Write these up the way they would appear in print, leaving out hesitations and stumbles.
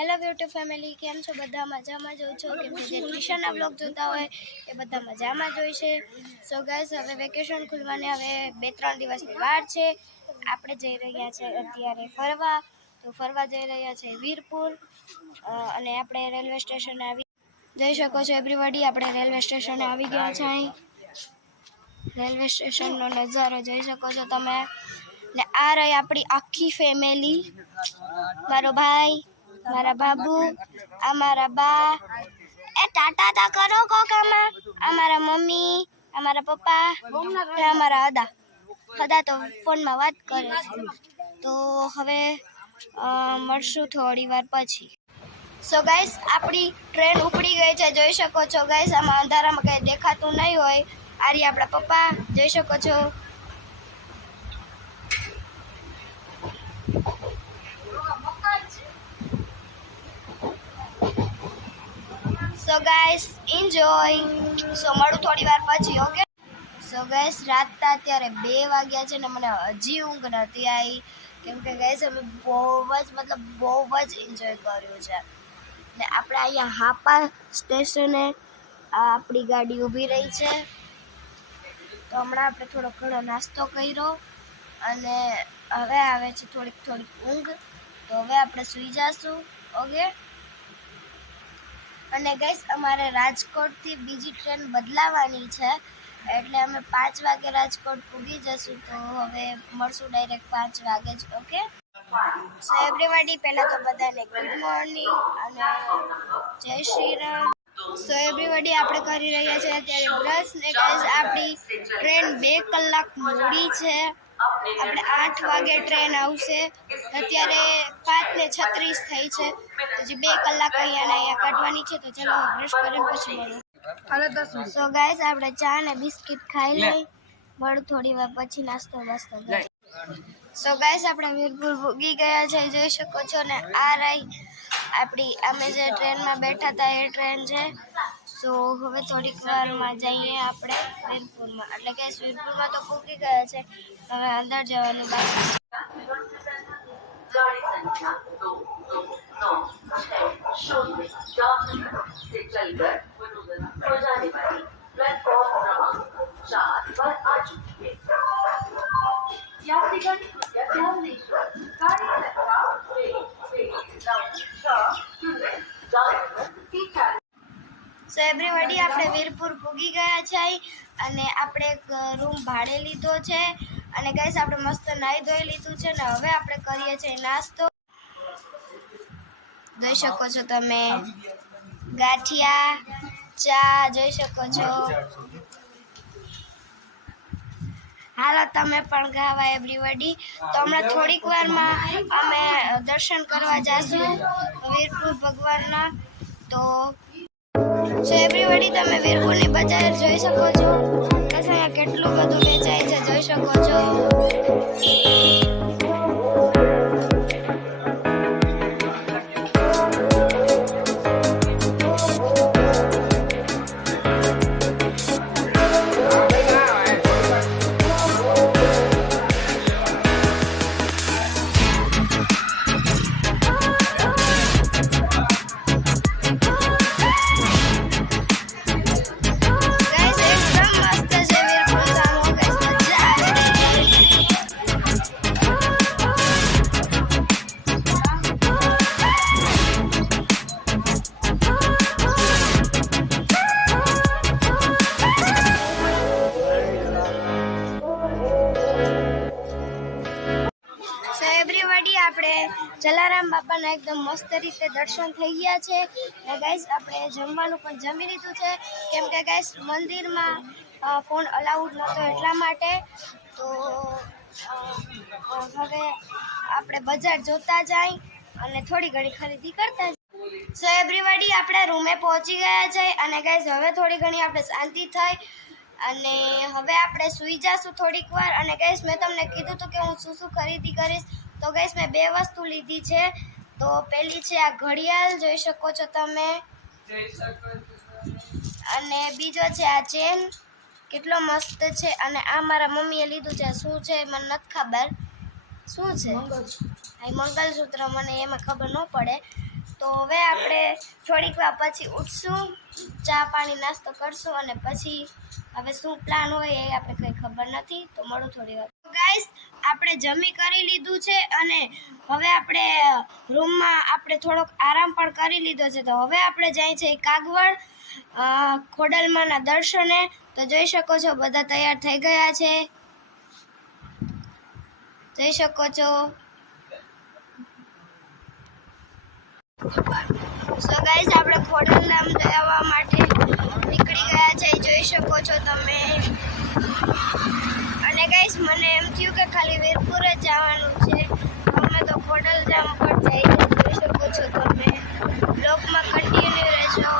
Hello YouTube family, કેમ છો? બધા મજામાં જ છો? કેમ કે જે ટ્યુશનના બ્લોગ જોતા હોય એ બધા મજામાં જ હોય છે. સો ગાઈસ, હવે વેકેશન ખુલવાને હવે 2-3 દિવસની વાર છે. આપણે જઈ રહ્યા છે અત્યારે ફરવા જઈ રહ્યા છે વીરપુર, અને આપણે રેલવે સ્ટેશને જઈ શકો છો એવરીબડી. આપણે રેલવે સ્ટેશને આવી ગયા છે. અહીં રેલવે સ્ટેશનનો નજારો જોઈ શકો છો તમે. ને આ રહી આપણી આખી ફેમિલી, મારો ભાઈ, મારા બાબુ, અમારા બા, એ ટાટા તા કરો કોકામાં, અમારા મમ્મી, અમારા પપ્પા, અમારા હદા તો ફોનમાં વાત કરે છે. તો હવે મળશું થોડી વાર પછી. સો ગાઈસ, આપણી ટ્રેન ઉપડી ગઈ છે, જોઈ શકો છો ગાઈસ. આમાં અંધારામાં કંઈ દેખાતું નહીં હોય. આ રહ્યા આપણા પપ્પા, જોઈ શકો છો. So guys, enjoy. સો મળું થોડી વાર પછી, ઓકે? સો ગાઈસ, રાતના અત્યારે 2 વાગ્યા છે ને મને હજી ઊંઘ નથી આવી. કેમ કે ગાઈસ અમે બહુ જ એન્જોય કર્યું છે. ને આપણે અહીંયા હાપા સ્ટેશને આપણી ગાડી ઊભી રહી છે. તો હમણાં આપણે થોડો ઘણો નાસ્તો કર્યો અને હવે આવે છે થોડીક ઊંઘ. તો હવે આપણે સૂઈ જઈશું, ઓકે? અને ગાઈસ, અમારે રાજકોટથી બીજી ટ્રેન બદલાવાની છે, એટલે અમે 5 વાગે રાજકોટ પૂગી જશું. તો હવે મળશું ડાયરેક્ટ 5 વાગે જ, ઓકે? સો એવરીબડી, પહેલાં તો બધાને ગુડ મોર્નિંગ અને જય શ્રી રામ. સો એવરીબડી, આપણે કરી રહ્યા છીએ અત્યારે બ્રશ. ને ગાઈસ, આપણી ટ્રેન 2 કલાક મોડી છે. આપણે 8 વાગે ટ્રેન આવશે, અત્યારે 5:36 થઈ છે. હજી 2 કલાક અહીંયા કાઢવાની છે. તો ચલો બ્રશ કરીને પછી મળો. સો ગાઈસ, આપણે ચા ને બિસ્કિટ ખાઈ લઈ, મળું થોડી વાર પછી નાસ્તો કરી. સો ગાઈસ, આપણે વીરપુર ભૂગી ગયા છે, જોઈ શકો છો. ને આ રહી આપણી અમે જે ટ્રેનમાં બેઠા હતા એ ટ્રેન છે. સો હવે થોડીક વારમાં જઈએ આપણે વીરપુરમાં. એટલે કે વીરપુરમાં તો ભૂગી ગયા છે, હવે અંદર જવાનું બાકી. गाड़ी संख्या 2296 से चलकर हो जाने वाली प्लेटफॉर्म क्रमांक 4 पर आ चुकी है। यात्रीगण कृपया ध्यान दीजिए, गाड़ी संख्या 2296 સો એવરીબડી, આપણે વીરપુર પૂગી ગયા છે અને આપણે એક રૂમ ભાડે લીધો છે. અને ગાઈસ, આપણે મસ્ત નાહી ધોઈ લીધું છે ને હવે આપણે કરીએ છીએ નાસ્તો. જોઈ શકો છો તમે, ગાંઠિયા, ચા જોઈ શકો છો. હાલો તમે પણ ગાવા એવરીબડી. તો હમણાં થોડીક વારમાં અમે દર્શન કરવા જઈશું વીરપુર ભગવાનના. તો એવરીબડી, તમે વીરપુરની બજાર જોઈ શકો છો. અહીંયા કેટલું બધું વેચાય છે, જોઈ શકો છો. આપણે જલારામ બાપાના એકદમ મસ્ત રીતે દર્શન થઈ ગયા છે. ને ગાઈસ, આપણે જમવાનું પણ જમી લીધું છે. કેમ કે ગાઈસ, મંદિરમાં ફોન અલાઉડ નહોતો એટલા માટે. તો હવે આપણે બજાર જોતા જાય અને થોડી ઘણી ખરીદી કરતા જાય. સો એવરીબડી, આપણે રૂમે પહોંચી ગયા છે અને ગાઈસ હવે થોડી ઘણી આપણે શાંતિ થઈ અને હવે આપણે સૂઈ જઈશું થોડીક વાર. અને ગાઈસ, મેં તમને કીધું હતું કે હું શું ખરીદી કરીશ. તો ગાઈસ, મેં 2 વસ્તુ લીધી છે. તો પહેલી છે આ ઘડિયાળ, જોઈ શકો છો તમે. અને બીજો છે આ ચેન, કેટલો મસ્ત છે. અને આ મારા મમ્મીએ લીધું છે. શું છે મને નથી ખબર શું છે. આ મંગલસૂત્ર મને એમાં ખબર ન પડે. તો હવે આપણે થોડીક વાર પછી ઉઠશું, ચા પાણી નાસ્તો કરશું અને પછી હવે શું પ્લાન હોય એ આપણે કંઈ ખબર નથી. તો મળું થોડી વાર. ગાઈસ, આપણે જમી કરી લીધું છે અને હવે આપણે રૂમમાં આપણે થોડોક આરામ પણ કરી લીધો છે. તો હવે આપણે જાય છે કાગવડ ખોડલમાંના દર્શને. તો જોઈ શકો છો બધા તૈયાર થઈ ગયા છે, જોઈ શકો છો. સો ગાઈસ, આપણે ખોડલધામ જવા માટે નીકળી ગયા છે, જોઈ શકો છો તમે. અને ગાઈસ, મને એમ થયું કે ખાલી વીરપુર જ જવાનું છે, અમે તો ખોડલધામ પર જઈએ, જોઈ શકો છો તમે. બ્લોગમાં કન્ટિન્યુ રહેજો.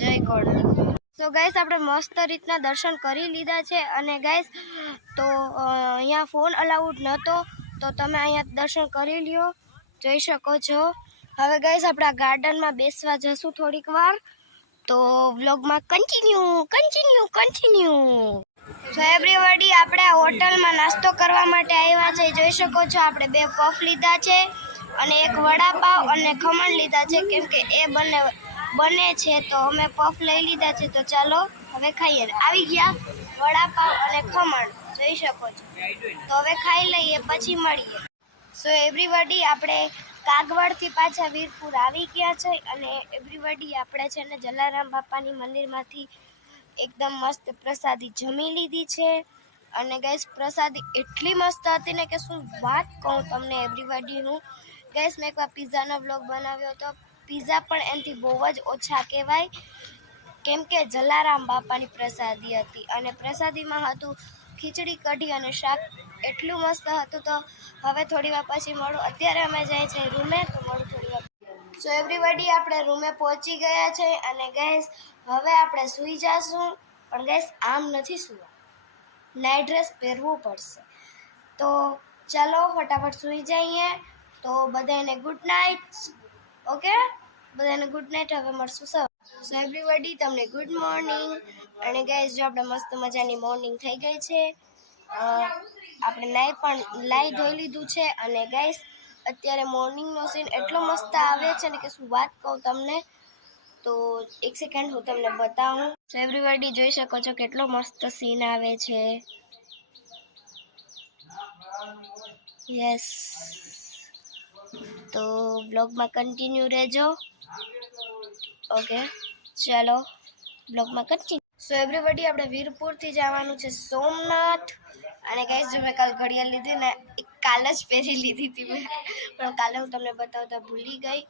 જય ખોડલ. સો ગાઈસ, આપણે મસ્ત રીતના દર્શન કરી લીધા છે અને ગાઈસ તો અહીંયા ફોન અલાઉડ નહોતો, તો તમે અહીંયા દર્શન કરી લ્યો, જોઈ શકો છો. હવે ગાઈસ આપણે આ ગાર્ડનમાં બેસવા જશું થોડીક વાર, તો વ્લોગમાં કન્ટિન્યુ. સો એવરીબડી, આપણે આ હોટલમાં નાસ્તો કરવા માટે આવ્યા છે, જોઈ શકો છો. આપણે 2 પફ લીધા છે અને એક વડાપાવ અને ખમણ લીધા છે, કેમ કે એ બને છે, તો અમે પફ લઈ લીધા છે. તો ચાલો હવે ખાઈએ. આવી ગયા વડાપાવ અને ખમણ, જોઈ શકો છો. તો હવે ખાઈ લઈએ, પછી મળીએ. સો એવરીબડી, આપણે કાગવડથી પાછા વીરપુર આવી ગયા છે અને એવરીબડી આપણે છે ને જલારામ બાપાની મંદિરમાંથી એકદમ મસ્ત પ્રસાદી જમી લીધી છે. અને ગાઈસ, પ્રસાદી એટલી મસ્ત હતી ને કે શું વાત કહું તમને એવરીબડી. હું ગાઈસ, મેં એકવાર પિઝાનો બ્લોગ બનાવ્યો હતો, પિઝા પણ એનાથી બહુ જ ઓછા કહેવાય, કેમ કે જલારામ બાપાની પ્રસાદી હતી અને પ્રસાદીમાં હતું ખીચડી, કઢી અને શાક. એટલું મસ્ત હતું. તો હવે થોડી વાર પછી મળું. અત્યારે અમે જાય છે રૂમે, તો મળું થોડી વાર. સો એવરીબડી, આપણે રૂમે પહોંચી ગયા છે અને ગાઈસ હવે આપણે સૂઈ જશું. પણ ગાઈસ, આમ નથી સૂવા, નાઇટ ડ્રેસ પહેરવું પડશે. તો ચાલો ફટાફટ સૂઈ જઈએ. તો બધાને ગુડ નાઇટ. ઓકે, બધાને ગુડ નાઇટ. હવે મળશું સર. સો એવરીબડી, તમને ગુડ મોર્નિંગ. અને ગાઈસ, જો આપણે મસ્ત મજાની મોર્નિંગ થઈ ગઈ છે. આપણે નાઈ ધોઈ લીધું છે અને ગાઈસ અત્યારે મોર્નિંગનો સીન એટલો મસ્ત આવે છે ને કે શું વાત કહું તમને. તો એક સેકન્ડ હું તમને બતાવું. સો એવરીબડી, જોઈ શકો છો કેટલો મસ્ત સીન આવે છે. યસ, તો બ્લોગમાં કન્ટિન્યુ રહેજો. ઓકે, ચાલો બ્લોગમાં કન્ટિન્યુ. સો એવરીબડી, આપણે વીરપુરથી જવાનું છે સોમનાથ. અને ગાઈસ, જો મેં કાલ ઘડિયાળ લીધી ને, કાલ જ પહેરી લીધી હતી મેં, પણ કાલે હું તમને બતાવતા ભૂલી ગઈ.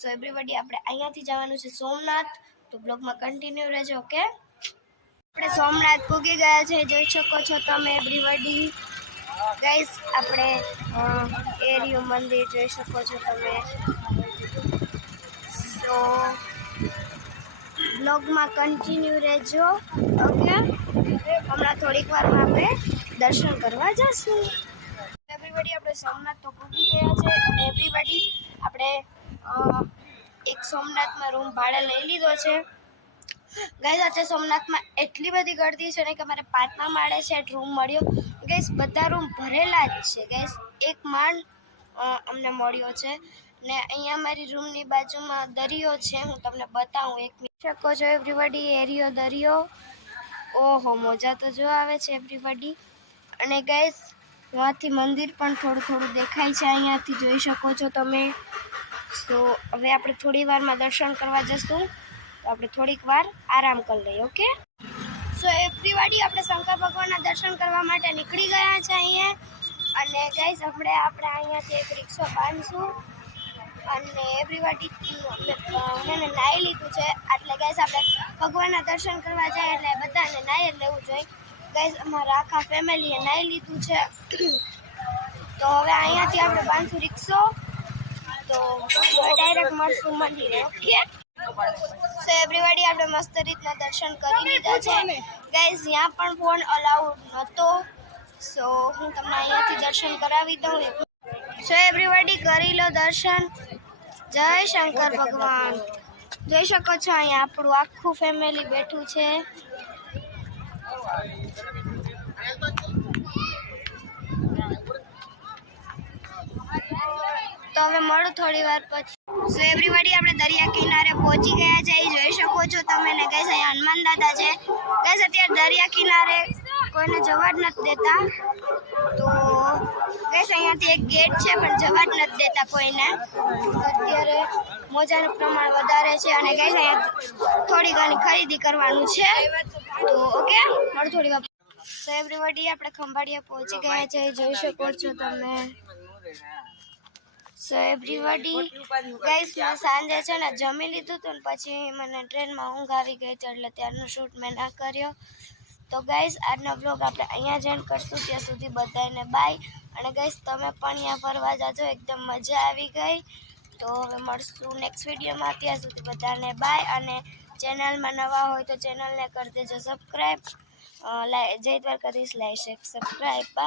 સો એવરીબડી, આપણે અહીંયાથી જવાનું છે સોમનાથ, તો બ્લોગમાં કન્ટિન્યુ રહેજો. ઓકે, આપણે સોમનાથ પૂગી ગયા છે, જોઈ શકો છો તમે એવરીબડી. ગાઈસ, આપણે એરિયો મંદિર જોઈ શકો છો તમે. સો બ્લોગમાં કન્ટિન્યુ રહેજો. ઓકે, હમણાં થોડીક વારમાં આપણે દર્શન કરવા જશું. એવરીબડી, આપણે સોમનાથ તો પૂગી ગયા છે અને એવરીબડી આપણે એક સોમનાથમાં રૂમ ભાડે લઈ લીધો છે. ગાઈસ, આજે સોમનાથમાં એટલી બધી ગળદી છે ને કે મારે 5મા માળે છે રૂમ મળ્યો. ગાઈસ, બધા રૂમ ભરેલા જ છે. ગાઈસ, એક માળ અમને મળ્યો છે ને અહીંયા મારી રૂમની બાજુમાં દરિયો છે, હું તમને બતાવું. એક શકો છો એવરીબડી, એરિયો દરિયો. ઓહો, મજા તો જો આવે છે એવરીબડી. અને ગાઈસ, ત્યાંથી મંદિર પણ થોડું દેખાય છે, અહીંયાથી જોઈ શકો છો તમે. તો હવે આપણે થોડી વારમાં દર્શન કરવા જશું, તો આપણે થોડીક વાર આરામ કરી લઈએ. ઓકે, સો એવરીબડી, આપણે શંકર ભગવાનના દર્શન કરવા માટે નીકળી ગયા છે અહીંયા. અને ગાઈસ, આપણે અહીંયાથી એક રિક્ષો બાંધશું અને એવરીબડી મેં નાહી લીધું છે. એટલે ગાઈસ, આપણે ભગવાનના દર્શન કરવા જાય એટલે બધાને નાહી લેવું જોઈએ. ગાઈસ, અમારા આખા ફેમિલીએ નાહી લીધું છે. તો હવે અહીંયાથી આપણે બાંધશું રિક્ષો, તો ડાયરેક્ટ મળશું મંદિરે. ઓકે, સો એવરીબડી, આપણે મસ્ત રીતના દર્શન કરી લીધા છે. ગાઈસ, ત્યાં પણ ફોન અલાઉડ નહોતો, સો હું તમને અહીંયાથી દર્શન કરાવી દઉં. સો એવરીબડી કરી લો દર્શન. જય શંકર ભગવાન. જોઈ શકો છો અહીંયા આપણું આખું ફેમિલી બેઠું છે. તો હવે મળું થોડી વાર પછી. સો એવરીબડી આપણે દરિયા કિનારે પહોંચી ગયા છે. એ જોઈ શકો છો તમે ને ગાઈસ અહીંયા હનુમાન દાદા છે. ગાઈસ અત્યારે દરિયા કિનારે કોઈને જવા જ નથી દેતા. તો ગાઈસ અહીંયાથી એક ગેટ છે પણ જવા જ નથી દેતા કોઈને. અત્યારે મોજાનું પ્રમાણ વધારે છે અને ગાઈસ અહીંયા થોડી ઘણી ખરીદી કરવાનું છે. તો ઓકે મળું થોડી વાર. સો એવરીબડી આપણે ખંભાળિયા પહોંચી ગયા છે. જોઈ શકો છો તમે. સો એવરીબડી ગાઈસ મેં સાંજે છે ને જમી લીધું હતું ને પછી મને ટ્રેનમાં ઊંઘ આવી ગઈ હતી એટલે ત્યારનો શૂટ મેં ના કર્યો. તો ગાઈસ આજનો બ્લોગ આપણે અહીંયા જ એન્ડ કરશું. ત્યાં સુધી બધાને બાય. અને ગાઈસ તમે પણ અહીંયા ફરવા જાજો, એકદમ મજા આવી ગઈ. તો હવે મળશું નેક્સ્ટ વિડીયોમાં. ત્યાં સુધી બધાને બાય. અને ચેનલમાં નવા હોય તો ચેનલને કરી દેજો સબસ્ક્રાઈબ. જય દ્વારકાધીશ. Like subscribe. બાય.